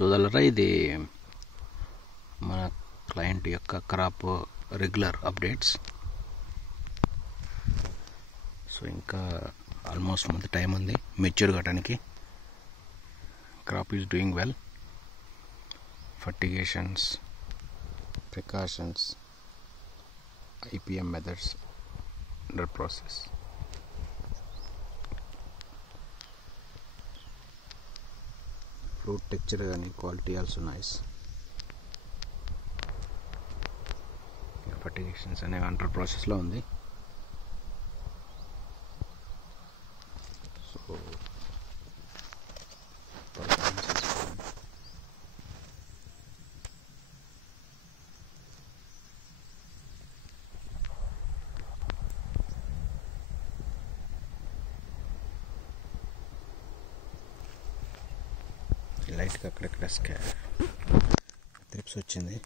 సోదరులారా, ఇది మన క్లయింట్ యొక్క క్రాప్ రెగ్యులర్ అప్డేట్స్. సో ఇంకా ఆల్మోస్ట్ మంత్ టైం ఉంది మెచ్యూర్ కావడానికి. Crop is doing well. Fertigations, precautions, IPM methods under process. Fruit texture and quality also nice. Fertigations and under process lo undi. So performance is fine. లైట్గా అక్కడక్కడ thrips వచ్చింది,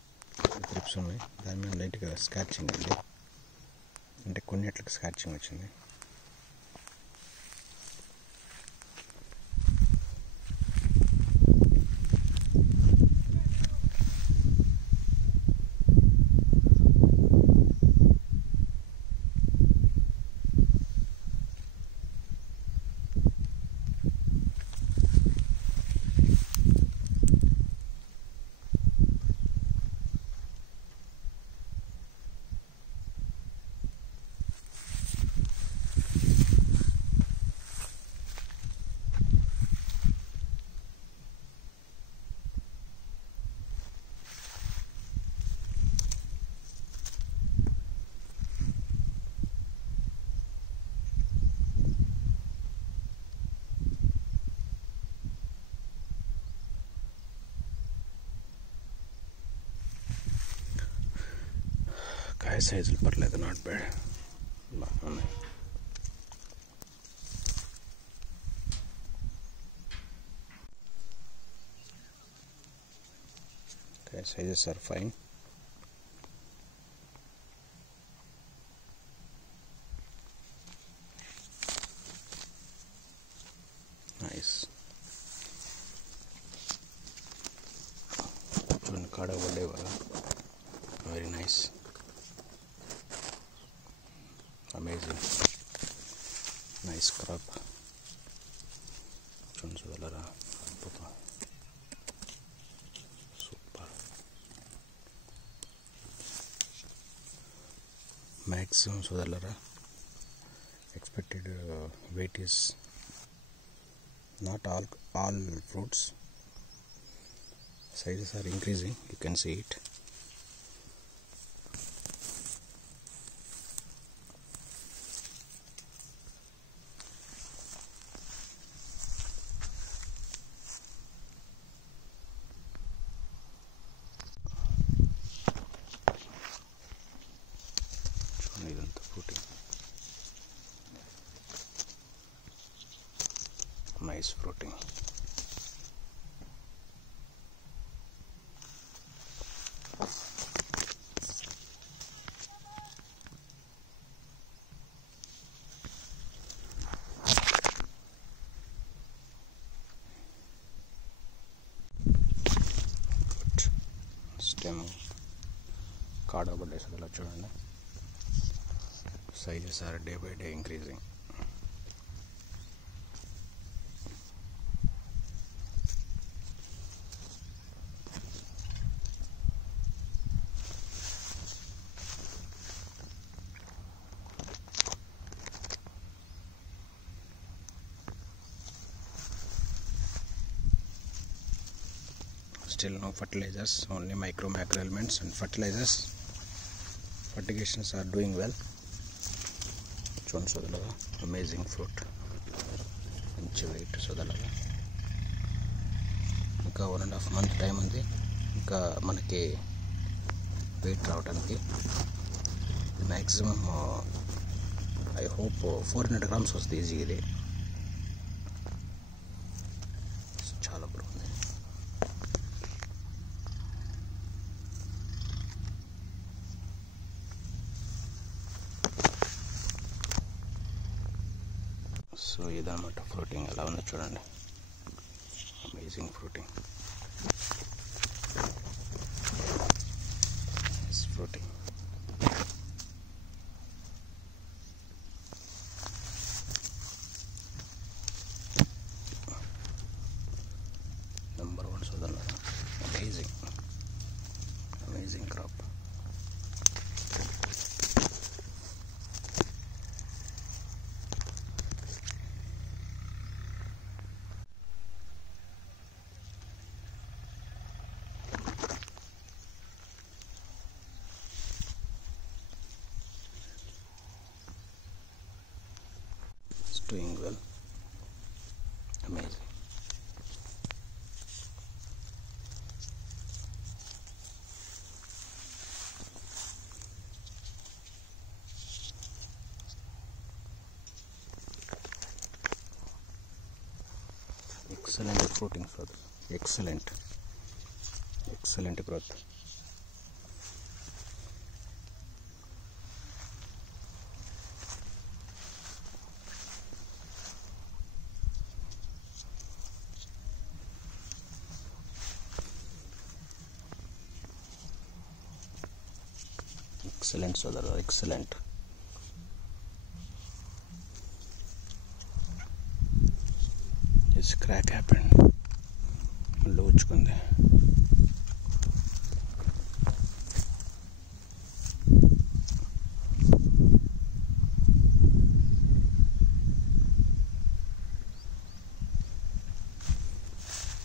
thrips ఉన్నాయి. దాని మీద లైట్గా scorching ఉంది, అంటే కొన్నిట్లకి స్కాచింగ్ వచ్చింది. కాయ సైజులు పర్లేదు, నాట్ బ్యాడ్, బాగున్నాయి. కాయ సైజెస్ ఆర్ ఫైన్. నైస్. చూడండి, కాడ పడ్డే కదా, very nice, amazing, nice crop. చూడండి సోదరులారా, అద్భుతం, సూపర్. మ్యాక్సిమం సోదరులారా expected weight is not all fruits. Sizes are increasing, you can see it. ఇదంతా fruiting, nice fruiting. Good. Stem కాడ పడేసి అలా చూడండి. Sizes are day by day increasing. Still no fertilizers, only macro elements and fertilizers. Fertigations are doing well. చూడండి సోదరులారా, amazing fruit, మంచి wait సోదరులారా. ఇంకా 1.5 month టైం ఉంది ఇంకా మనకి వెయిట్ రావడానికి. మ్యాక్సిమం ఐ హోప్ 400 grams వస్తుంది ఈజీగా. ఇది చాలా బాగుంది. సో ఇదన్నమాట ఫ్రూటింగ్ ఎలా ఉందో చూడండి, amazing fruiting. It's fruiting. Number one సోదరులారా, amazing crop. It's doing well. Amazing. Excellent fruiting, brother. Excellent growth. Excellent, brother. Excellent. This crack happened. లోచుకుంది.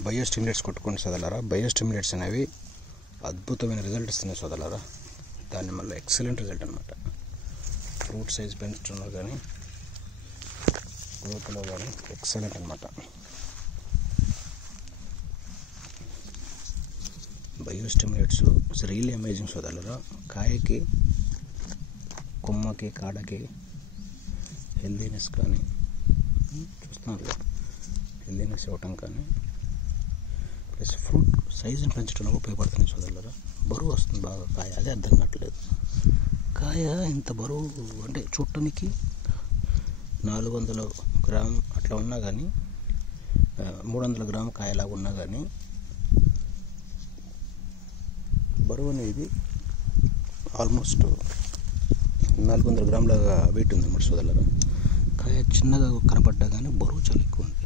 బయోస్టిమ్యులేట్స్ కొట్టుకోండి సోదరులారా. బయోస్టిమ్యులేట్స్ అనేవి అద్భుతమైన రిజల్ట్ ఇస్తున్నాయి సోదరులారా. దాని వల్ల ఎక్సలెంట్ రిజల్ట్ అనమాట. ఫ్రూట్ సైజ్ పెంచడంలో కానీ గ్రోత్లో కానీ ఎక్సలెంట్ అనమాట. బయోస్టిమ్యులేట్స్ ఇట్స్ రియల్లీ అమేజింగ్ సోదరులారా. కాయకి, కొమ్మకి, కాడకి హెల్దీనెస్ కానీ చూస్తున్నారు, హెల్దీనెస్ ఇవ్వటం కానీ ప్లస్ ఫ్రూట్ సైజుని పెంచడంలో ఉపయోగపడుతుంది సోదరులారా. బరువు వస్తుంది బాగా కాయ, అదే అర్థం కావట్లేదు. కాయ ఇంత బరువు అంటే చూడటానికి 400 గ్రామ్ అట్లా ఉన్నా కానీ, 300 గ్రామ్ కాయలాగా ఉన్నా కానీ బరువు అనేది ఆల్మోస్ట్ 400 గ్రాముల వెయిట్ ఉంది అన్నమాట సోదరులారా. కాయ చిన్నగా కనపడ్డా కానీ బరువు చాలా ఎక్కువ ఉంది.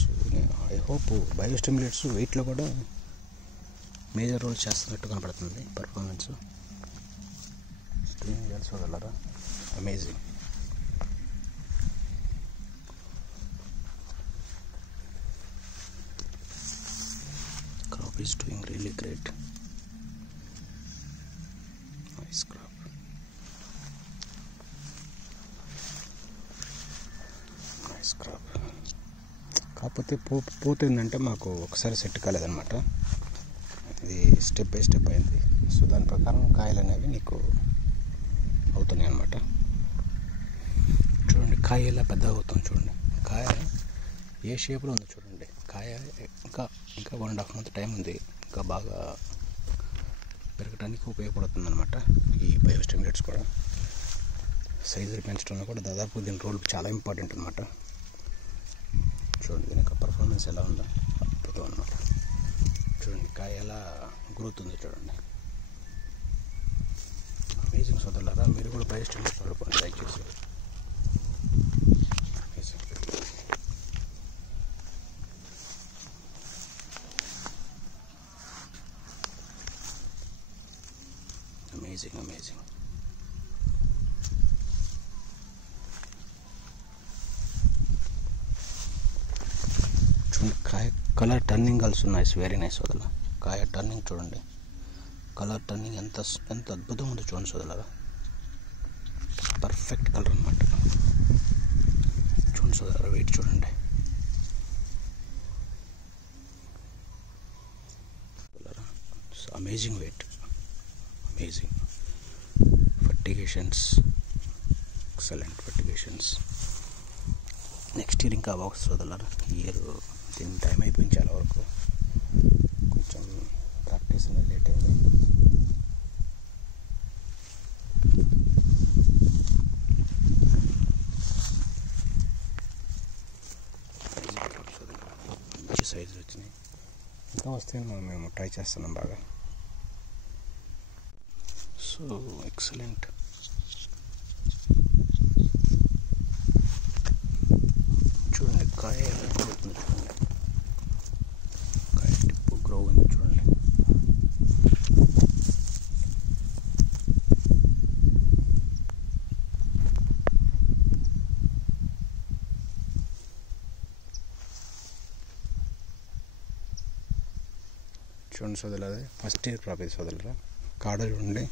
సో ఐ హోప్ బయోస్టిమ్యులేట్స్ వెయిట్లో కూడా మేజర్ రోల్ చేస్తున్నట్టు కనపడుతుంది. పర్ఫార్మెన్స్ స్క్రీన్ చేయాలి సోదరులారా. Amazing. Crop is doing really great. Nice crop. Nice crop. కాకపోతే పోతుందంటే మాకు ఒకసారి సెట్ కాలేదన్నమాట. ఇది స్టెప్ బై స్టెప్ అయింది. సో దాని ప్రకారం కాయలు అనేవి నీకు అవుతున్నాయి అన్నమాట. చూడండి కాయ ఎలా పెద్దగా అవుతుంది చూడండి. కాయ ఏ షేప్లో ఉంది చూడండి. కాయ ఇంకా 1.5 month టైం ఉంది. ఇంకా బాగా పెరగడానికి ఉపయోగపడుతుంది అనమాట ఈ బయోస్టిమ్యులేట్స్ కూడా. సైజులు పెంచడంలో కూడా దాదాపు దీని రోల్ చాలా ఇంపార్టెంట్ అనమాట. చూడండి దీని యొక్క పర్ఫార్మెన్స్ ఎలా ఉందో అద్భుతం అనమాట. చూడండి కాయ ఎలా గ్రోత్ ఉంది చూడండి. అమేజింగ్ సోదరులారా. మీరు కూడా బయోస్టిమ్యులేట్స్ వాడుకోండి దయచేసి. Amazing. చూడండి కాయ colour turning also nice, very nice సోదరులా. కాయ టర్నింగ్ చూడండి, కలర్ టర్నింగ్ ఎంత అద్భుతంగా ఉందో చూడండి సోదరులారా. పర్ఫెక్ట్ కలర్ అన్నమాట. చూడండి సోదరులారా, వెయిట్ చూడండి. Amazing weight, amazing fertigations, excellent fertigations. Next year ఇంకా బాక్స్ సోదరులారా. ఈ ఇయర్ దీని టైం అయిపోయింది చాలా వరకు. కొంచెం ప్రాక్టీస్ అనేది లేట్ అయింది. మంచి సైజులు వచ్చినాయి. ఇంకా వస్తే మేము ట్రై చేస్తున్నాం బాగా. So excellent. చూడండి కాయ ఎలా పడుతుంది, చూడండి కాయ టిప్పు గ్రో ఉంది చూడండి. చూడండి సోదరులు, ఫస్ట్ ఇయర్ క్రాప్ ఇది సోదరులరా. కాడ చూడండి,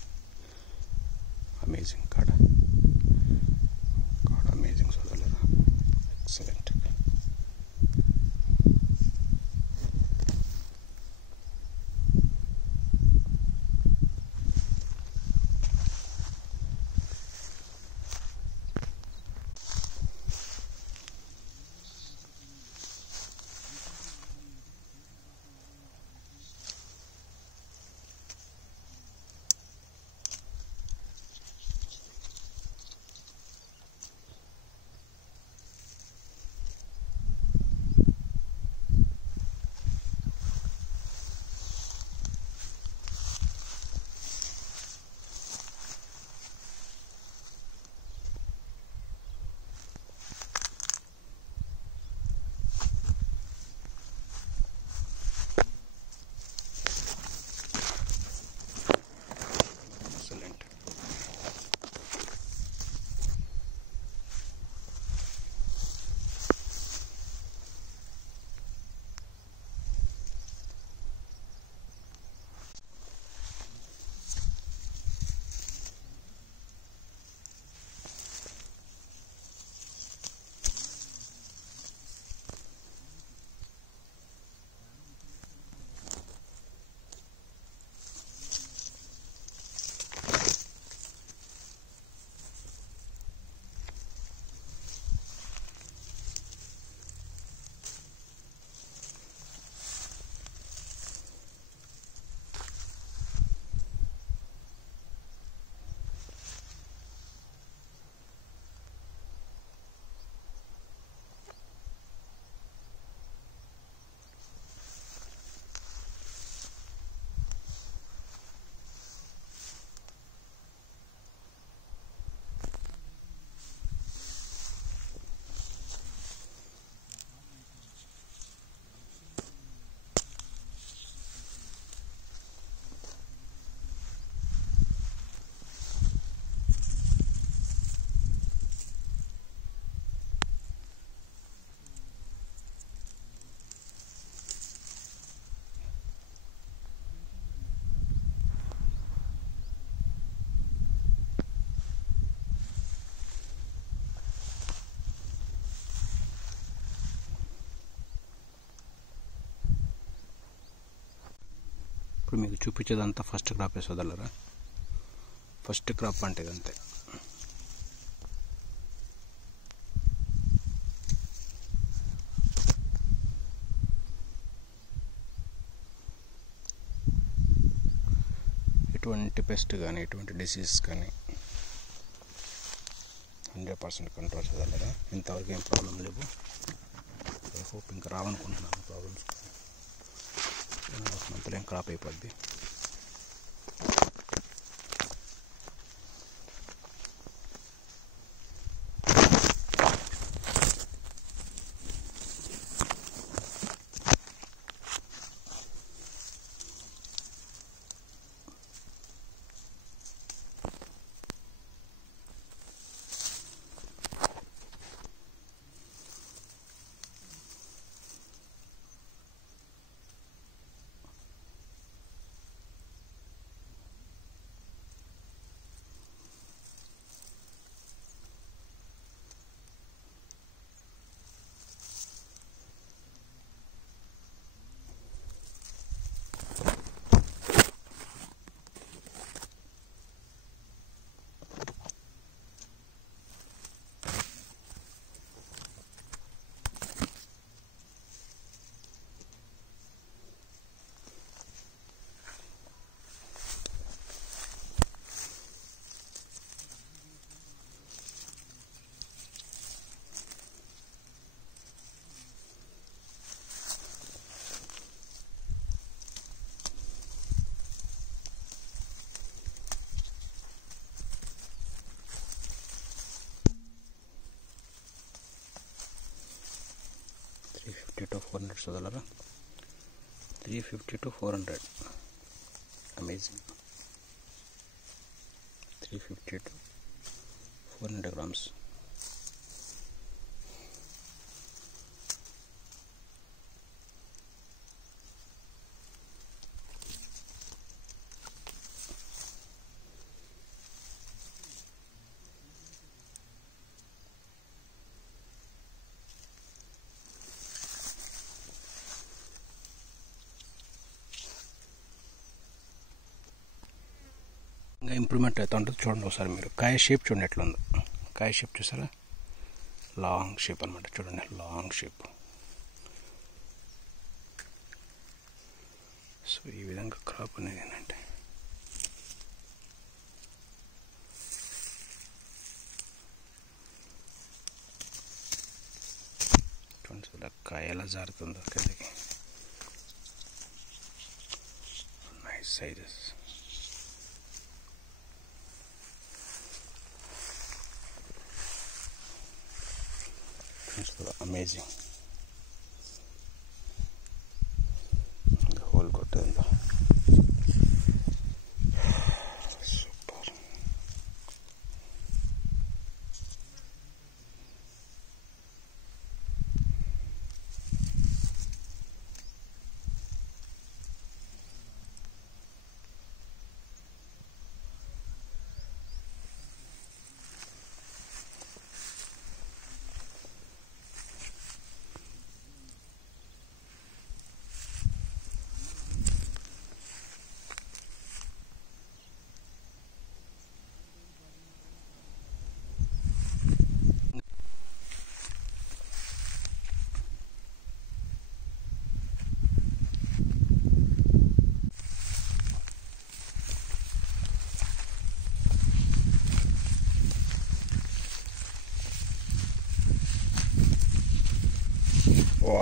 అమేజింగ్ కాడ అమేజింగ్ సోదరులరా, ఎక్సలెంట్. ఇప్పుడు మీకు చూపించేదంతా ఫస్ట్ క్రాప్ సోదరులరా. ఫస్ట్ క్రాప్ అంటే ఇదంతే. ఎటువంటి పెస్ట్ కానీ ఎటువంటి డిసీజ్ కానీ 100% కంట్రోల్ సోదరులరా. ఇంతవరకు ఏం ప్రాబ్లం లేవు. ఐ హోప్ ఇంకా రావనుకుంటున్నాను ప్రాబ్లమ్స్. మంత్లో ఏం క్రాప్ అయిపోద్ది. 350 to 400 చూడాలరా. 350 to 400. Amazing. 350 to 400 grams. ఇంకా ఇంప్రూవ్మెంట్ అవుతూ ఉంటుంది. చూడండి ఒకసారి మీరు కాయ షేప్ చూడండి ఎట్లా ఉందో. కాయ షేప్ చూసారా, లాంగ్ షేప్ అనమాట. చూడండి లాంగ్ షేప్. సో ఈ విధంగా క్రాప్ అనేది ఏంటంటే చూడండి కాయ ఎలా జారుతుందో కిందకి. Nice sizes. Amazing. The whole got in the super.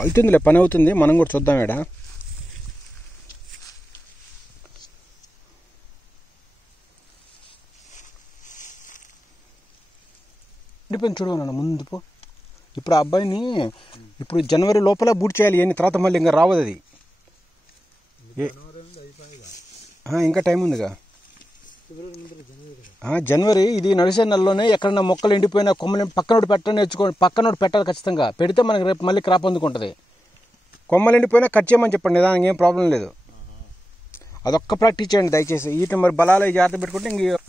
అవుతుందిలే, పని అవుతుంది. మనం కూడా చూద్దాం. ఏడా ఎండిపోయింది చూడమన్నా ముందు పో. ఇప్పుడు ఆ అబ్బాయిని ఇప్పుడు జనవరి లోపల బూట్ చేయాలి. ఏని తర్వాత మళ్ళీ ఇంకా రావదు అది. ఇంకా టైం ఉందిగా. జనవరి ఇది నడిసే నెలలోనే ఎక్కడన్నా మొక్కలు ఎండిపోయినా కొమ్మని పక్కనోడు పెట్టని నేర్చుకోండి. పక్కనోడు పెట్టాలి ఖచ్చితంగా. పెడితే మనకి రేపు మళ్ళీ క్రాప్ అందుకుంటుంది. కొమ్మలు ఎండిపోయినా కట్ చేయమని చెప్పండి, దానికి ఏం ప్రాబ్లం లేదు. అదొక్క ప్రాక్టీస్ చేయండి దయచేసి. వీటిని మరి బలాలు జాగ్రత్త పెట్టుకుంటే ఇంక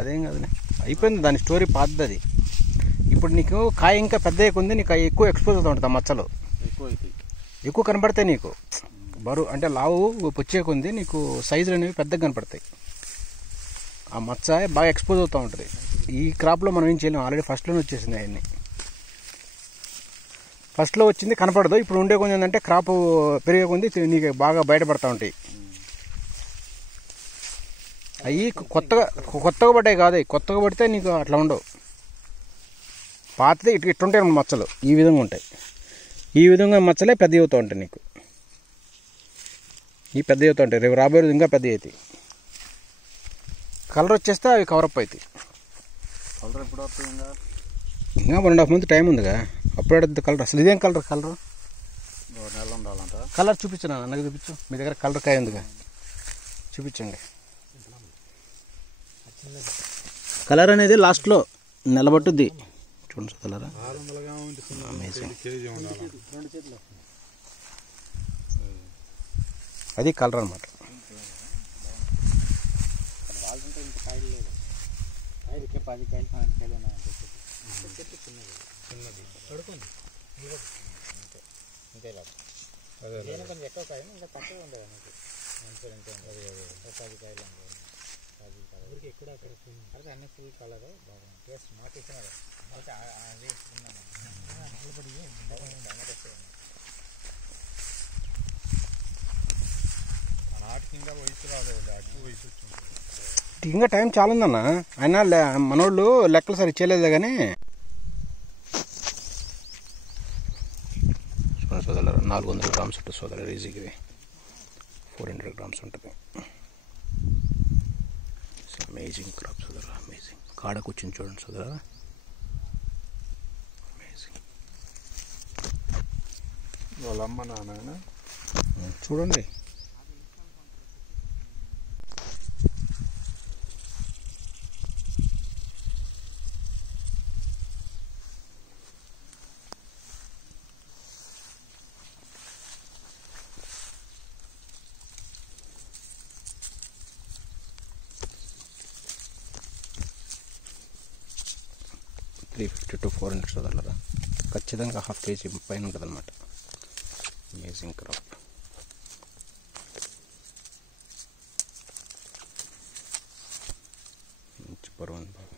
అదేం కాదులే, అయిపోయింది. దాని స్టోరీ పాతది అది. ఇప్పుడు నీకు కాయ ఇంకా పెద్ద ఉంది, నీకు ఎక్కువ ఎక్స్పోజ్ అవుతూ ఉంటుంది. ఆ మచ్చలు ఎక్కువ కనపడతాయి నీకు. బరువు అంటే లావు పుచ్చేకుంది, నీకు సైజులు అనేవి పెద్దగా కనపడతాయి. ఆ మచ్చ బాగా ఎక్స్పోజ్ అవుతూ ఉంటుంది. ఈ క్రాప్లో మనం ఏం చేయలేము. ఆల్రెడీ ఫస్ట్లోనే వచ్చేసింది. అవన్నీ ఫస్ట్లో వచ్చింది కనపడదు. ఇప్పుడు ఉండే కొంచెం ఏంటంటే క్రాప్ పెరిగే కొంది నీకు బాగా బయటపడతా ఉంటాయి. అవి కొత్తగా పడ్డాయి కాదు. కొత్తగా పడితే నీకు అట్లా ఉండవు. పాతది ఇట్టుంటాయి మచ్చలు. ఈ విధంగా ఉంటాయి. ఈ విధంగా మచ్చలే పెద్ద అవుతూ ఉంటాయి నీకు. ఈ పెద్ద అవుతూ ఉంటాయి. రేపు రాబోయే రోజు ఇంకా పెద్ద అవుతాయి. కలర్ వచ్చేస్తే అవి కవరప్ అవుతాయి. కలర్ ఎప్పుడు వస్తుంది? ఇంకా 1.5 month టైం ఉందిగా. అప్పుడు అడుగుతుంది కలర్. అసలు ఇదేం కలర్? నెల ఉండాలంట. కలర్ చూపించనా? నాకు చూపించు. మీ దగ్గర కలర్ కాయ ఉందిగా, చూపించండి. కలర్ అనేది లాస్ట్లో నిలబట్టుద్ది. చూడండి కలరా, అది కలర్ అనమాట. అన్ని ఫుల్ కలర్ బాగా టేస్ట్ మాకు ఇచ్చినారు. నాటికి ఇంకా వయసు రాలేదు, అటు వయసు వచ్చింది. ఇంకా టైం చాలా ఉందన్న. అయినా మనోళ్ళు లెక్కలు సరి చేయలేదే కానీ సోదరు 400 గ్రామ్స్ ఉంటుంది సోదరు. ఈజీగా 400 గ్రామ్స్ ఉంటుంది. అమేజింగ్ క్రాప్ సోదరు, అమేజింగ్. కాడ కూర్చొని చూడండి సోదరు, అమేజింగ్. వాళ్ళమ్మ నాన్న చూడండి. $350 to $400 సోదరులరా. ఖచ్చితంగా ½ kg పైన ఉంటుంది అనమాట. Amazing crop. మంచి బరువు అని బాగా.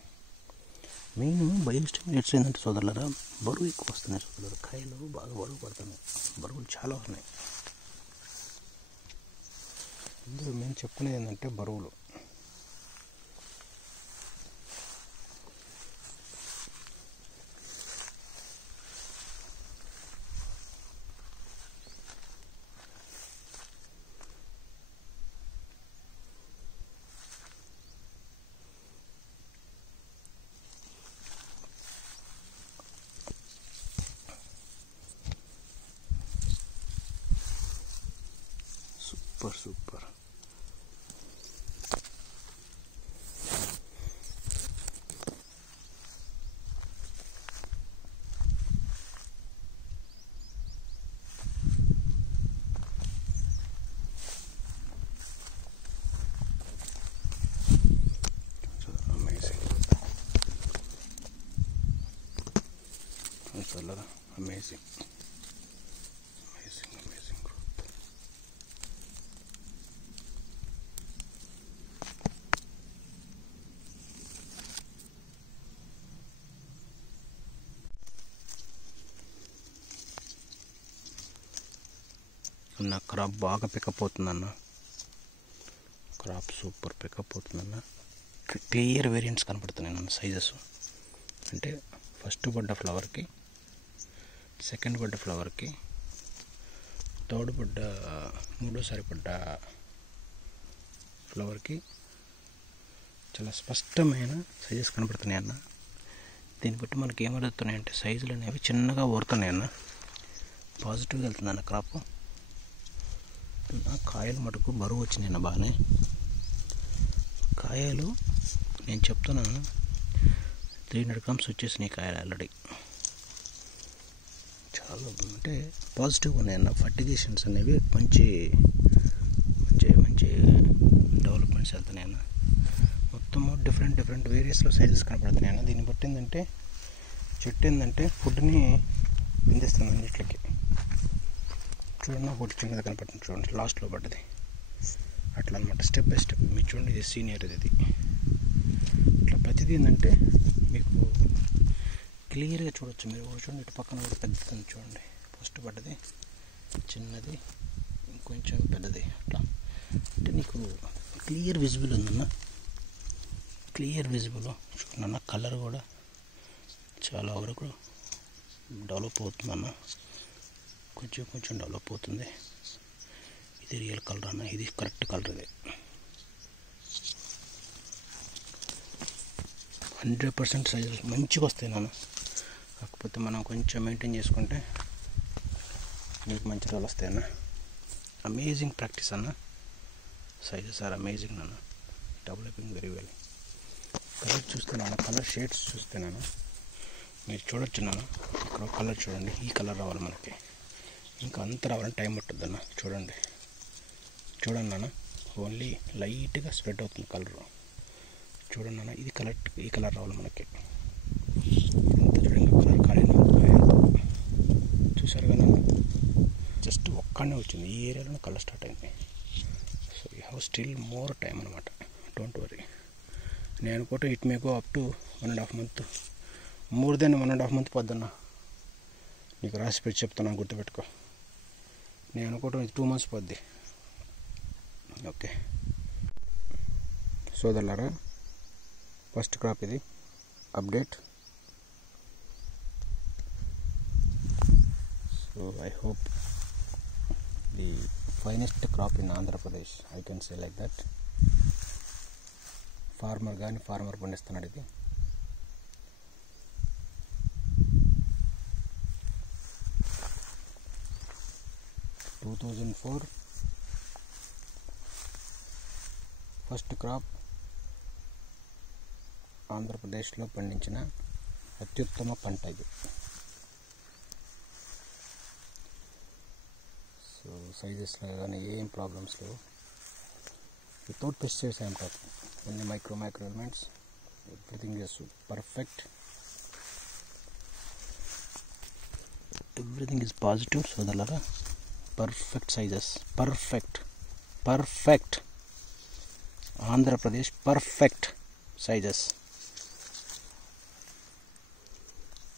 మెయిన్ బయోస్టిమ్యులేట్స్ ఏంటంటే సోదరులరా, బరువు ఎక్కువ వస్తున్నాయి సోదరులు. కాయలు బాగా బరువు పడుతున్నాయి, బరువులు చాలా ఉన్నాయి. ఇందులో మేము చెప్పుకునేది ఏంటంటే బరువులు. Super super. Amazing. Amazing, amazing growth. నా క్రాప్ బాగా పికప్ అవుతుందన్న. క్రాప్ సూపర్ పికప్ అవుతుందన్న. క్లియర్ వేరియంట్స్ కనపడుతున్నాయి నన్ను సైజెస్. అంటే ఫస్ట్ పడ్డ ఫ్లవర్కి, సెకండ్ పడ్డ ఫ్లవర్కి, థర్డ్ పడ్డ మూడోసారి పడ్డ ఫ్లవర్కి చాలా స్పష్టమైన సైజెస్ కనపడుతున్నాయి అన్న. దీన్ని బట్టి మనకి ఏమవుతున్నాయి అంటే సైజులు అనేవి చిన్నగా ఊరుతున్నాయి అన్న. పాజిటివ్గా వెళ్తుంది అన్న క్రాప్. కాయలు మటుకు బరువు వచ్చినాయి అన్న బాగానే. కాయలు నేను చెప్తున్నాను 300 గ్రామ్స్ వచ్చేసినాయి కాయలు ఆల్రెడీ. చాలా అంటే పాజిటివ్గా ఉన్నాయన్న. ఫర్టిగేషన్స్ అనేవి మంచి మంచి మంచి డెవలప్మెంట్స్ వెళ్తున్నాయన్న. మొత్తము డిఫరెంట్ వేరియస్లో సైజెస్ కనపడుతున్నాయన్న. దీన్ని బట్టి ఏంటంటే చెట్టు ఏంటంటే ఫుడ్ని అందిస్తుంది అన్నిట్లకి. చూడండి, ఒకటి చిన్నది కనపడుతుంది చూడండి, లాస్ట్లో పడ్డది. అట్లా అనమాట, స్టెప్ బై స్టెప్. మీరు చూడండి, ఇది సీనియర్, ఇది ఇట్లా ప్రతిదీ ఏంటంటే మీకు క్లియర్గా చూడొచ్చు. మీరు చూడండి, ఇటు పక్కన కూడా పెద్దది చూడండి. ఫస్ట్ పడ్డది, చిన్నది, ఇంకొంచెం పెద్దది. అట్లా అంటే నీకు క్లియర్ విజిబుల్ ఉందన్న. క్లియర్ విజిబుల్ చూడన్న. కలర్ కూడా చాలా వరకు డెవలప్ అవుతుందన్న. కొంచెం డెవలప్ అవుతుంది. ఇది రియల్ కలర్ అన్న, ఇది కరెక్ట్ కలర్. ఇది 100% సైజెస్ మంచిగా వస్తాయి నాన్న. కాకపోతే మనం కొంచెం మెయింటైన్ చేసుకుంటే మీకు మంచి రోజులు వస్తాయన్న. అమేజింగ్ ప్రాక్టీస్ అన్న. సైజెస్ ఆర్ అమేజింగ్ నాన్న. Developing very well. కలర్ చూస్తున్నాను, కలర్ షేడ్స్ చూస్తున్నాను. మీరు చూడొచ్చు నాన్న. ఇక్కడ కలర్ చూడండి, ఈ కలర్ రావాలి మనకి. ఇంకా అంత రావాలని టైం పట్టుద్దన్న. చూడండి నాన్న, ఓన్లీ లైట్గా స్ప్రెడ్ అవుతుంది కలర్. చూడండి నాన్న, ఇది ఈ కలర్ రావాలి మనకి. అంత చూడండి, కలర్ కాలేదు. చూసారు కదా, జస్ట్ ఒక్కనే వచ్చింది. ఈ ఏరియాలో కలర్ స్టార్ట్ అయింది. So you have still more time అనమాట. Don't worry. నేను అనుకుంటే it may go up to 1.5 months, more than 1.5 months పొద్దున్న. నీకు రాసి పెట్టి చెప్తున్నాను, గుర్తుపెట్టుకో. నేను అనుకోవటం ఇది 2 months పోద్ది. ఓకే సోదరులారా, ఫస్ట్ క్రాప్ ఇది update. So I hope the finest crop in Andhra Pradesh, I can say like that. Farmer పండిస్తున్నాడు ఇది. ఫస్ట్ క్రాప్ ఆంధ్రప్రదేశ్లో పండించిన అత్యుత్తమ పంట ఇది. సో సైజెస్లో కానీ ఏం ప్రాబ్లమ్స్ లేవు. Without pesticides I'm talking, only micro elements, everything is perfect, everything is positive. సోదరులారా, perfect sizes, perfect Andhra Pradesh perfect sizes,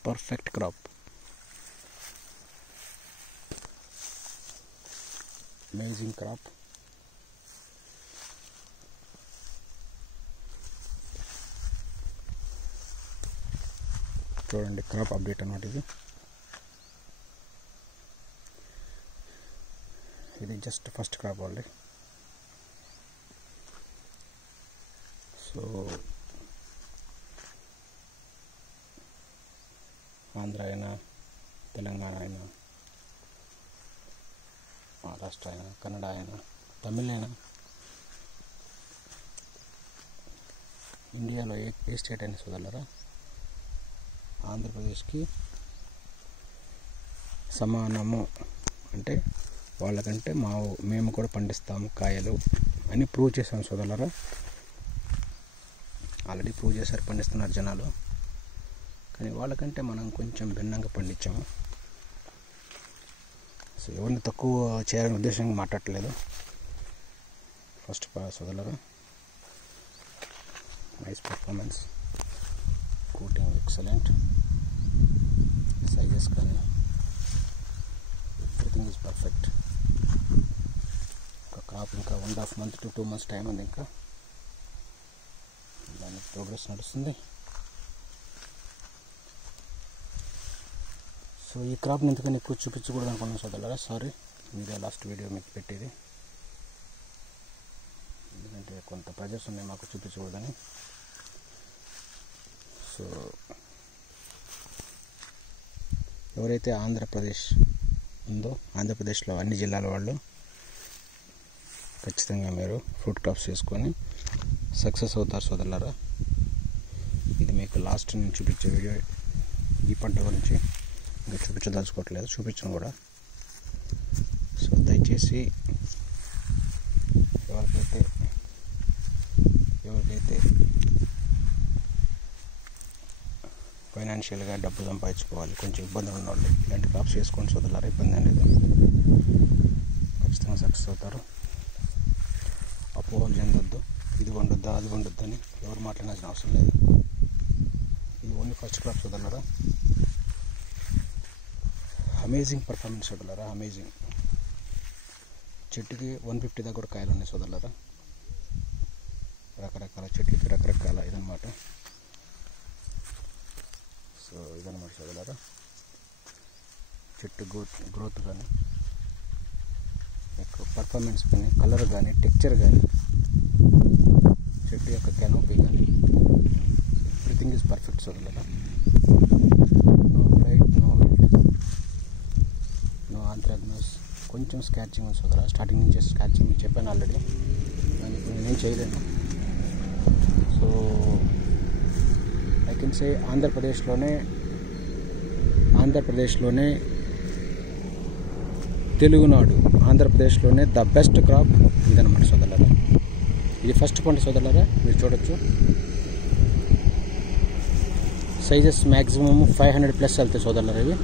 perfect crop, amazing crop. చూడండి క్రాప్ అప్డేట్ అన్నమాట ఇది. ఇది just first crop only. So Andhra అయినా, తెలంగాణ అయినా, మహారాష్ట్ర అయినా, కన్నడ అయినా, తమిళ అయినా, ఇండియాలో ఏ స్టేట్ అయినా సోదరులారా, ఆంధ్రప్రదేశ్కి సమానము. అంటే వాళ్ళకంటే మేము కూడా పండిస్తాము కాయలు అని ప్రూవ్ చేసాము సోదరులారా. ఆల్రెడీ ప్రూవ్ చేశారు, పండిస్తున్నారు జనాలు. కానీ వాళ్ళకంటే మనం కొంచెం భిన్నంగా పండించాము. సో ఎవరిని తక్కువ చేయాలనే ఉద్దేశంగా మాట్లాడట్లేదు. ఫస్ట్ సోదరులారా, nice performance, coating excellent, sizes కానీ ఎవ్రీథింగ్ ఈజ్ పర్ఫెక్ట్. ఒక క్రాప్ ఇంకా 1.5 months to 2 months టైం ఉంది. ఇంకా దాని ప్రోగ్రెస్ నడుస్తుంది. సో ఈ క్రాప్ని ఎందుకని ఎక్కువ చూపించకూడదు అనుకున్నాను సోదరులారా, సారీ. మీదే లాస్ట్ వీడియో మీకు పెట్టేది, ఎందుకంటే కొంత ప్రెజర్స్ ఉన్నాయి మాకు చూపించకూడదని. సో ఎవరైతే ఆంధ్రప్రదేశ్ ఉందో, ఆంధ్రప్రదేశ్లో అన్ని జిల్లాల వాళ్ళు ఖచ్చితంగా మీరు ఫ్రూట్ క్రాప్స్ చేసుకొని సక్సెస్ అవుతారు సోదరులారా. ఇది మీకు లాస్ట్ నేను చూపించే వీడియో. ఈ పంట గురించి ఇంకా చూపించదలుచుకోవట్లేదు, చూపించను కూడా. సో దయచేసి ఎవరికైతే ఫైనాన్షియల్గా డబ్బు సంపాదించుకోవాలి, కొంచెం ఇబ్బంది ఉన్నవాళ్ళు ఇలాంటి క్రాప్స్ చేసుకోండి సోదరులారా. ఇబ్బంది అనేది ఖచ్చితంగా సక్సెస్ అవుతారు. అపోహలు చెందొద్దు, ఇది వండొద్దా అది వండొద్దు అని ఎవరు మాట్లాడాల్సిన అవసరం లేదు. ఇది ఓన్లీ ఫస్ట్ క్రాప్ సోదరులారా. అమేజింగ్ పర్ఫార్మెన్స్ సోదరులారా, అమేజింగ్. చెట్టుకి 150 దాకా కూడా కాయలు ఉన్నాయి సోదరులారా. రకరకాల చెట్లకి రకరకాల ఇదన్నమాట. సో ఇదన్నమాట సోదరులారా, చెట్టు గ్రోత్ కానీ, మీకు పర్ఫార్మెన్స్ కానీ, కలర్ కానీ, టెక్చర్ కానీ, చెట్టు యొక్క కెనోపీ కానీ, ఎవ్రీథింగ్ ఈజ్ పర్ఫెక్ట్ సోదరులారా. No blight, no wilt, no anthracnose. కొంచెం స్కాచింగ్ ఉంది సోదరా, స్టార్టింగ్ నుంచి స్కాచింగ్ మీకు చెప్పాను ఆల్రెడీ, కానీ ఇప్పుడు నేనేం చేయలేను. సో ఐ కెన్ సే ఆంధ్రప్రదేశ్లోనే తెలుగునాడు, ఆంధ్రప్రదేశ్లోనే ద బెస్ట్ క్రాప్ ఇదన్నమాట సోదరులారా. ఇది ఫస్ట్ పంట సోదరులారా, మీరు చూడొచ్చు. సైజెస్ మ్యాక్సిమమ్ 500+ వెళ్తాయి సోదరులారా ఇవి.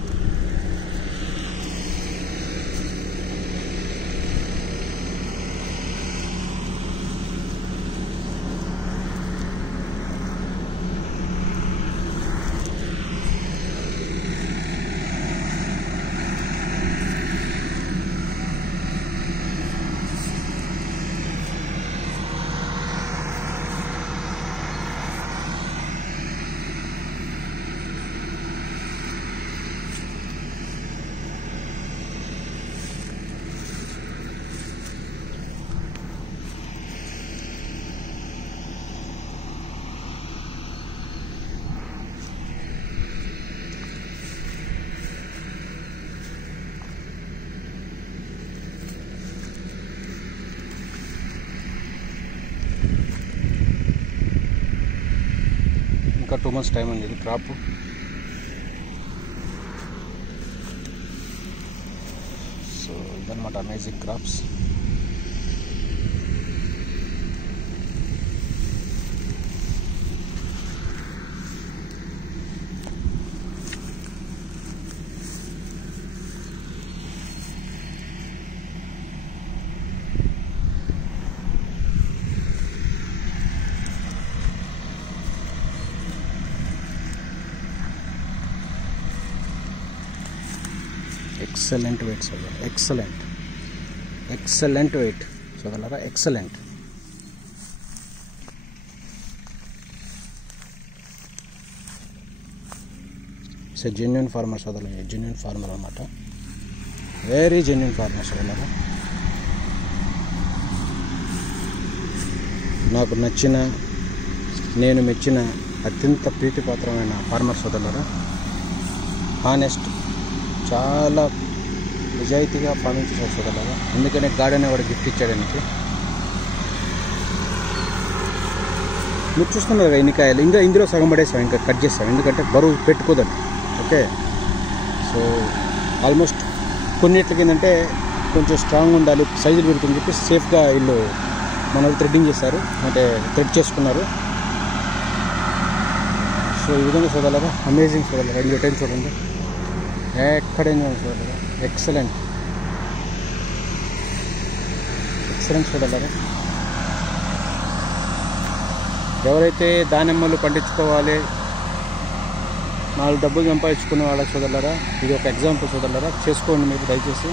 2 months టైం ఉంది ఇది క్రాప్. సో ఇదన్నమాట అమేజింగ్ క్రాప్స్. ఎక్సలెంట్ వెయిట్ సోదరులారా, ఎక్సలెంట్ వెయిట్ సోదరులారా, excellent. It's a genuine farmer సోదరులారా, జెన్యున్ ఫార్మర్ అన్నమాట, వెరీ జెన్యున్ ఫార్మర్ సోదరులారా. నాకు నచ్చిన, నేను మెచ్చిన అత్యంత ప్రీతిపాత్రమైన ఫార్మర్ సోదరులారా. హానెస్ట్, చాలా నిజాయితీగా ఫార్మింగ్ చేశారు సోదరులారా. అందుకనే గార్డెన్ వాడు గిఫ్ట్ ఇచ్చాడు ఆయనకి. మీరు చూస్తున్నారు కదా ఇన్ని కాయలు, ఇంకా ఇందులో సగం పడేసాం, ఇంకా కట్ చేస్తాం, ఎందుకంటే బరువు పెట్టుకోదండి. ఓకే, సో ఆల్మోస్ట్ కొన్నిట్లకి ఏంటంటే కొంచెం స్ట్రాంగ్ ఉండాలి, సైజులు పెరుగుతుందని చెప్పి సేఫ్గా వీళ్ళు మన థ్రెడ్డింగ్ చేశారు, అంటే థ్రెడ్ చేసుకున్నారు. సో ఈ విధంగా సోదరులారా, అమేజింగ్ సోదరులారా. ఇంకో టైం చూడండి, ఎక్కడైనా చూడాలి, ఎక్సలెంట్ చూడాలి. ఎవరైతే దానిమ్మలు పండించుకోవాలి, 4 డబ్బులు సంపాదించుకునే వాళ్ళ సోదరులారా, ఇది ఒక ఎగ్జాంపుల్ సోదరులారా. చేసుకోండి మీరు దయచేసి.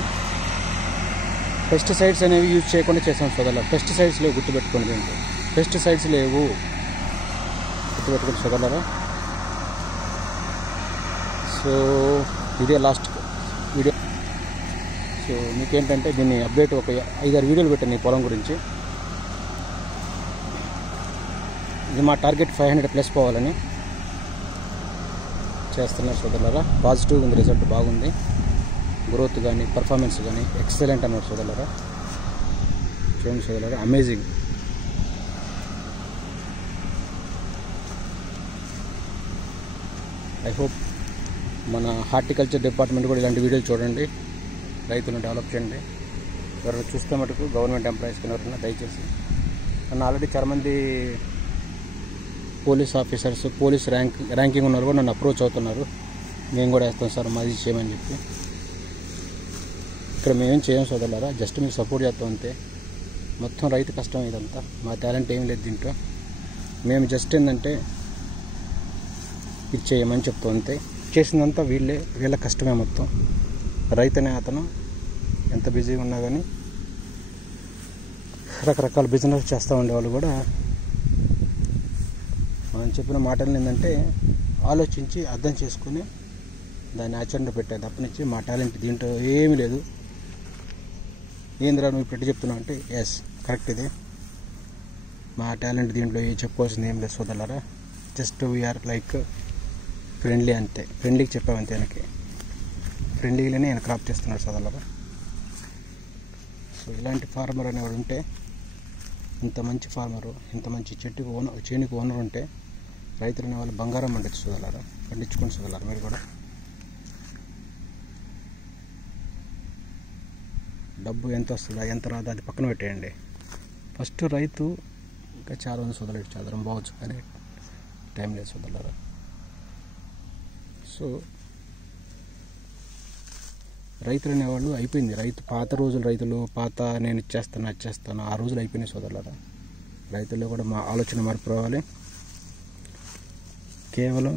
పెస్టిసైడ్స్ అనేవి యూజ్ చేయకుండా చేసాం సోదరులారా. పెస్టిసైడ్స్ లేవు, గుర్తుపెట్టుకోండి. దీంట్లో పెస్టిసైడ్స్ లేవు, గుర్తుపెట్టుకోండి సోదరులారా. సో ఇదే లాస్ట్ వీడియో. సో మీకేంటంటే దీన్ని అప్డేట్ ఒక 5-6 వీడియోలు పెట్టాను ఈ పొలం గురించి. ఇది మా టార్గెట్ 500+ పోవాలని చేస్తున్నారు సోదరులారా. పాజిటివ్ ఉంది, రిజల్ట్ బాగుంది, గ్రోత్ కానీ పర్ఫార్మెన్స్ కానీ ఎక్సలెంట్ అన్నారు సోదరులారా. చూడండి సోదరులారా, అమేజింగ్. ఐ హోప్ మన హార్టికల్చర్ డిపార్ట్మెంట్ కూడా ఇలాంటి వీడియోలు చూడండి, రైతులను డెవలప్ చేయండి. ఎవరైనా చూస్తే మటుకు గవర్నమెంట్ ఎంప్లాయీస్కి ఎవరైనా దయచేసి. నన్ను ఆల్రెడీ చాలామంది పోలీస్ ఆఫీసర్స్, పోలీస్ ర్యాంకింగ్ ఉన్నారు కూడా నన్ను అప్రోచ్ అవుతున్నారు, మేము కూడా వేస్తాం సార్ మాది చేయమని చెప్పి. ఇక్కడ మేమేం చేయం సోదరులారా, జస్ట్ మీకు సపోర్ట్ చేస్తాం అంతే. మొత్తం రైతు కష్టం ఇదంతా, మా టాలెంట్ ఏం లేదు దీంట్లో. మేము జస్ట్ ఏంటంటే ఇది చేయమని చెప్తాం అంతే. చేసిందంతా వీళ్ళ కష్టమే మొత్తం. రైతనే అతను ఎంత బిజీగా ఉన్నా కానీ రకరకాల బిజినెస్ చేస్తూ ఉండేవాళ్ళు కూడా మనం చెప్పిన మాటలు ఏంటంటే ఆలోచించి అర్థం చేసుకుని దాన్ని ఆచరణ పెట్టేది తప్పనిచ్చి మా టాలెంట్ దీంట్లో ఏమీ లేదు. ఏంద్రా నువ్వు పెట్టి చెప్తున్నావు అంటే ఎస్ కరెక్ట్, ఇదే మా టాలెంట్, దీంట్లో చెప్పుకోవాల్సింది ఏం లేదు సోదరులారా. జస్ట్ వీఆర్ లైక్ ఫ్రెండ్లీ అంతే, ఫ్రెండ్లీకి చెప్పామంతే. ఆయనకి ఫ్రెండ్లీగానే ఆయన క్రాప్ చేస్తున్నాడు సోదరులారా. సో ఇలాంటి ఫార్మర్ అనేవాడు ఉంటే, ఇంత మంచి ఫార్మరు, ఇంత మంచి చేనుకు ఓనర్ ఉంటే రైతులు అనేవాళ్ళు బంగారం పండించు సోదరులారా. పండించుకోండి సోదరులారా మీరు కూడా. డబ్బు ఎంత వస్తుందా ఎంత రాదా అది పక్కన పెట్టేయండి. ఫస్ట్ రైతు ఇంకా చాలా మంది సోదరులు చదరం పోవచ్చు, కానీ టైం లేదు సోదరులారా. సో రైతులు అనేవాళ్ళు అయిపోయింది. పాత రోజులు రైతులు నేను ఇచ్చేస్తాను ఆ రోజులు అయిపోయినాయి సోదరులారా. రైతుల్లో కూడా మా ఆలోచన మార్పు రావాలి. కేవలం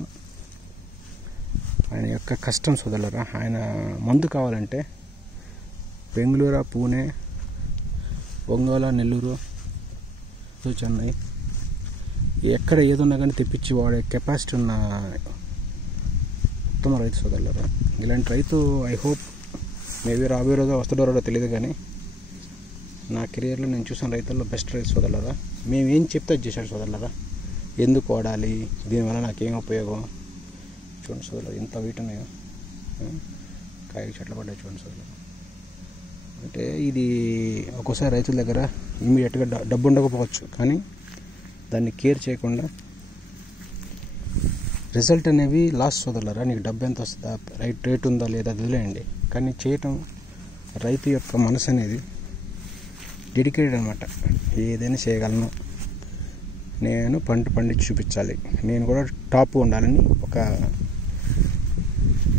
ఆయన యొక్క కష్టం సోదరులారా. ఆయన మందు కావాలంటే బెంగళూరు, పూణే, ఒంగోలు, నెల్లూరు, చెన్నై ఎక్కడ ఏదున్నా కానీ తెప్పించి వాడే కెపాసిటీ ఉన్న ఉత్తమ రైతు సోదరులారా. ఇలాంటి రైతు ఐ హోప్ మేబీ రాబోయే రోజు వస్తాడో రాడో తెలియదు, కానీ నా కెరియర్లో నేను చూసిన రైతుల్లో బెస్ట్ రైతు సోదరులారా. మేము ఏం చెప్తే అది చేశాడు సోదరులారా. ఎందుకు వాడాలి, దీనివల్ల నాకేం ఉపయోగం చూడండి సోదరులారా. ఎంత వీట్ ఉన్నాయో, కాయ చెట్లు పడ్డాయి చూడండి సోదరులారా. అంటే ఇది ఒక్కోసారి రైతుల దగ్గర ఇమీడియట్గా డబ్బు ఉండకపోవచ్చు, కానీ దాన్ని కేర్ చేయకుండా రిజల్ట్ అనేవి లాస్ట్ సోదరులారా. నీకు డబ్బు ఎంత వస్తుందా, రేట్ ఉందా లేదా అది వదిలేయండి, కానీ చేయటం రైతు యొక్క మనసు అనేది డెడికేటెడ్ అనమాట. ఏదైనా చేయగలను, నేను పండించి చూపించాలి, నేను కూడా టాప్ ఉండాలని ఒక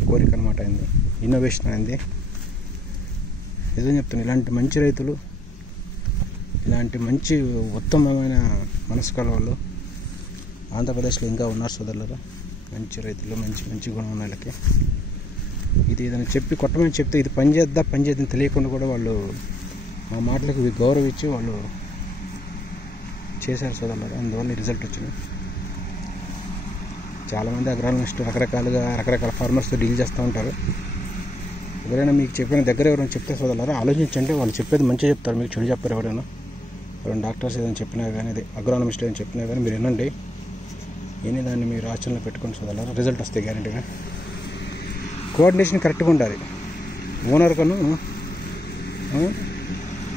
కోరిక అనమాట అయింది, ఇన్నోవేషన్ అయింది. నిజం చెప్తాను, ఇలాంటి మంచి రైతులు, ఇలాంటి మంచి ఉత్తమమైన మనసు కల వాళ్ళు ఆంధ్రప్రదేశ్లో ఇంకా ఉన్నారు సోదరులారా. మంచి రైతులు, మంచి గుణం ఉన్న వాళ్ళకి ఇది ఏదైనా చెప్పి కొట్టమని చెప్తే ఇది పని చేద్దని తెలియకుండా కూడా వాళ్ళు మా మాటలకు గౌరవించి వాళ్ళు చేశారు సోదరులారా. అందువల్ల రిజల్ట్ వచ్చింది. చాలామంది అగ్రాలజిస్ట్ రకరకాల ఫార్మర్స్తో డీల్ చేస్తూ ఉంటారు. ఎవరైనా మీకు చెప్పిన దగ్గర ఎవరైనా చెప్తే సోదరులారా ఆలోచించండి. వాళ్ళు చెప్పేది మంచిగా చెప్తారు, మీకు చెడు చెప్పారు. ఎవరైనా డాక్టర్స్ ఏదైనా చెప్పినా కానీ, అది అగ్రానమిస్ట్ ఏదైనా చెప్పినా కానీ మీరు వినండి, విని దాన్ని మీరు ఆచరణలో పెట్టుకుని సోదరులారా రిజల్ట్ వస్తాయి గ్యారెంటీగా. కోఆర్డినేషన్ కరెక్ట్గా ఉండాలి. ఓనర్ కను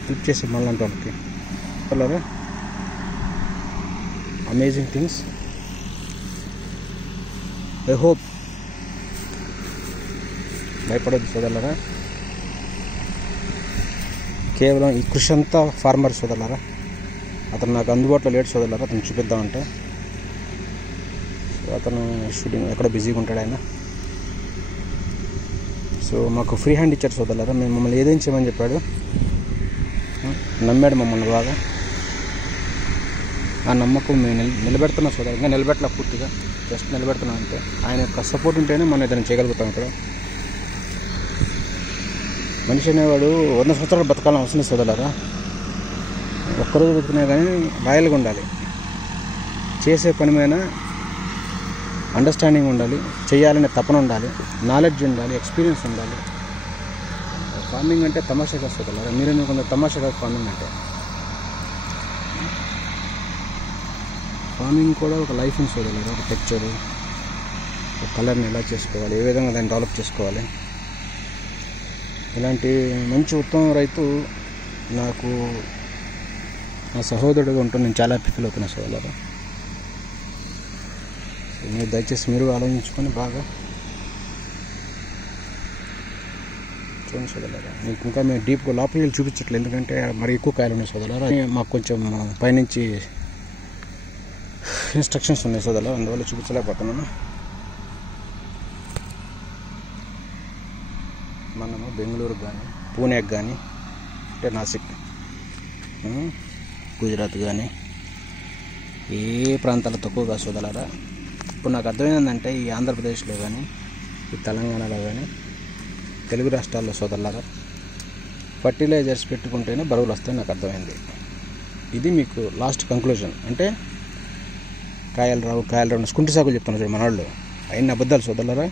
హెల్ప్ చేసే మళ్ళంటి వాళ్ళకి సోదరులారా. Amazing things. ఐ హోప్ భయపడద్దు సోదరులారా. కేవలం ఈ కృషి అంతా ఫార్మర్ సోదరులారా. అతను నాకు అందుబాటులో లేడు సోదరులారా, అతను చూపిద్దామంటే అతను షూటింగ్ ఎక్కడ బిజీగా ఉంటాడు ఆయన. సో మాకు ఫ్రీ హ్యాండ్ ఇచ్చాడు సోదరులారా. మేము మమ్మల్ని ఏదైనా చేయమని చెప్పాడు, నమ్మాడు మమ్మల్ని బాగా. ఆ నమ్మకం మేము నిలబెడుతున్నాం సోదరు. ఇంకా నిలబెట్టలే పూర్తిగా, జస్ట్ నిలబెడుతున్నాం అంతే. ఆయన యొక్క సపోర్ట్ ఉంటేనే మనం ఏదైనా చేయగలుగుతాం. ఇక్కడ మనిషి అనేవాడు 100 సంవత్సరాలు బతకాలని అవసరం లేదు సోదరులారా. ఒక్కరోజు బతికినా కానీ రాయల్గా ఉండాలి. చేసే పని మీద అండర్స్టాండింగ్ ఉండాలి, చేయాలనే తపన ఉండాలి, నాలెడ్జ్ ఉండాలి, ఎక్స్పీరియన్స్ ఉండాలి. ఫార్మింగ్ అంటే తమాషా కాదు సోదరులారా. మీరేమో కొంత తమాషా కాదు ఫార్మింగ్ అంటే. ఫార్మింగ్ కూడా ఒక లైఫ్ ఉంది సోదరులారా. ఒక టెక్చరు, ఒక కలర్ని ఎలా చేసుకోవాలి, ఏ విధంగా దాన్ని డెవలప్ చేసుకోవాలి. ఇలాంటి మంచి ఉత్తమ రైతు నాకు నా సహోదరుడుగా ఉంటూ నేను చాలా ఫీల్ అవుతున్నా సోదరులారా. మీరు దయచేసి మీరు ఆలోచించుకొని బాగా చూడండి సోదరులారా. మీకు ఇంకా మేము డీప్గా లోపలికి వెళ్ళి చూపించట్లేదు, ఎందుకంటే మరి ఎక్కువ కాయలు ఉన్నాయి సోదరులారా. మాకు కొంచెం పైనుంచి ఇన్స్ట్రక్షన్స్ ఉన్నాయి సోదరులారా, అందువల్ల చూపించలేకపోతున్నాను. మనము బెంగళూరుకు కానీ, పూణేకి కానీ, అంటే నాసిక్, గుజరాత్ కానీ ఏ ప్రాంతాలు తక్కువగా సోదరులారా. ఇప్పుడు నాకు అర్థమైందంటే ఈ ఆంధ్రప్రదేశ్లో కానీ, ఈ తెలంగాణలో కానీ, తెలుగు రాష్ట్రాల్లో సోదరులారా ఫర్టిలైజర్స్ పెట్టుకుంటేనే బరువులు వస్తాయని నాకు అర్థమైంది. ఇది మీకు లాస్ట్ కంక్లూజన్. అంటే కాయలు రావు స్కుంటి సాగులు చెప్తున్నారు చూడు మనవాళ్ళు, అయిన అబద్ధాలు సోదరులారా.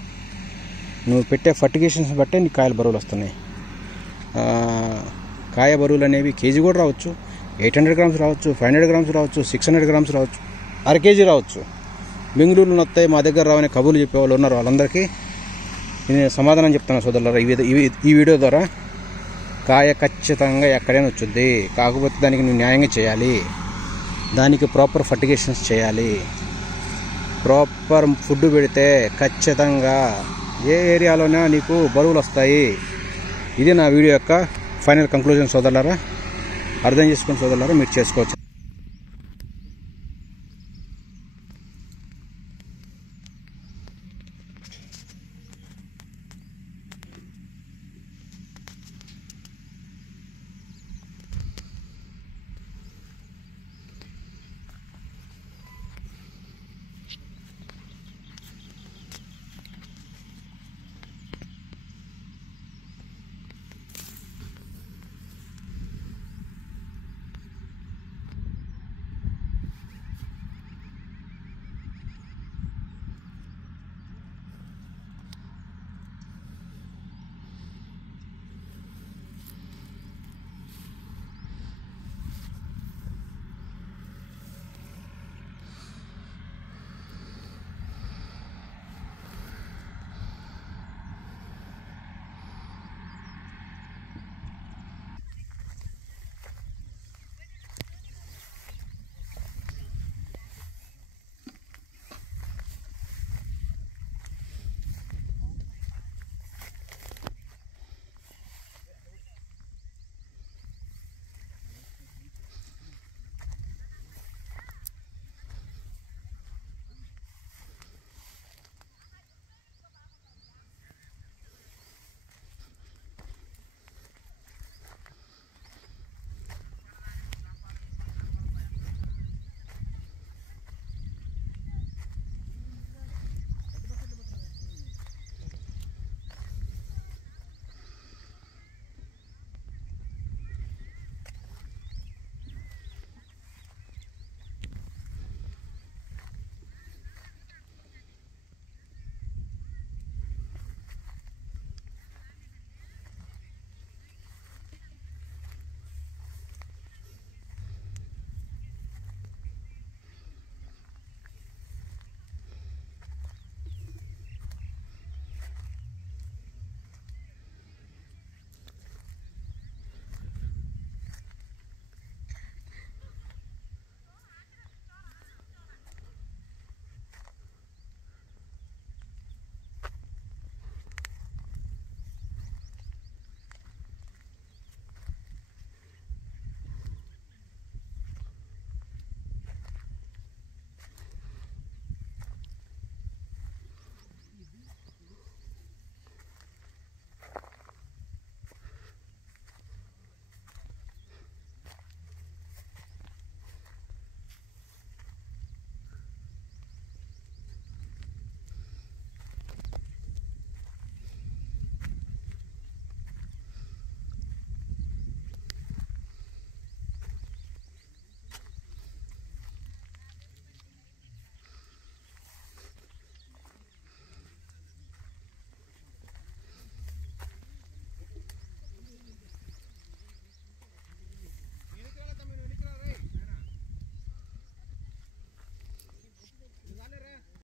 నువ్వు పెట్టే ఫర్టిగేషన్స్ బట్టే నీకు కాయల బరువులు వస్తున్నాయి. కాయ బరువులు అనేవి కేజీ కూడా రావచ్చు, 800 గ్రామ్స్ రావచ్చు, 500 గ్రామ్స్ రావచ్చు, 600 గ్రామ్స్ రావచ్చు, అర కేజీ రావచ్చు. బెంగళూరులో వస్తాయి మా దగ్గర రావని కబుర్లు చెప్పేవాళ్ళు ఉన్నారు. వాళ్ళందరికీ నేను సమాధానం చెప్తాను సోదరులారా ఈ వీడియో ద్వారా. కాయ ఖచ్చితంగా ఎక్కడైనా వచ్చుద్ది, కాకపోతే దానికి నువ్వు న్యాయంగా చేయాలి, దానికి ప్రాపర్ ఫర్టిగేషన్స్ చేయాలి, ప్రాపర్ ఫుడ్ పెడితే ఖచ్చితంగా ఏ ఏరియాలోనే నీకు బరువులు వస్తాయి. ఇది నా వీడియో యొక్క ఫైనల్ కంక్లూజన్ సోదరులారా. అర్థం చేసుకుని సోదరులారా మీరు చేసుకోవచ్చు.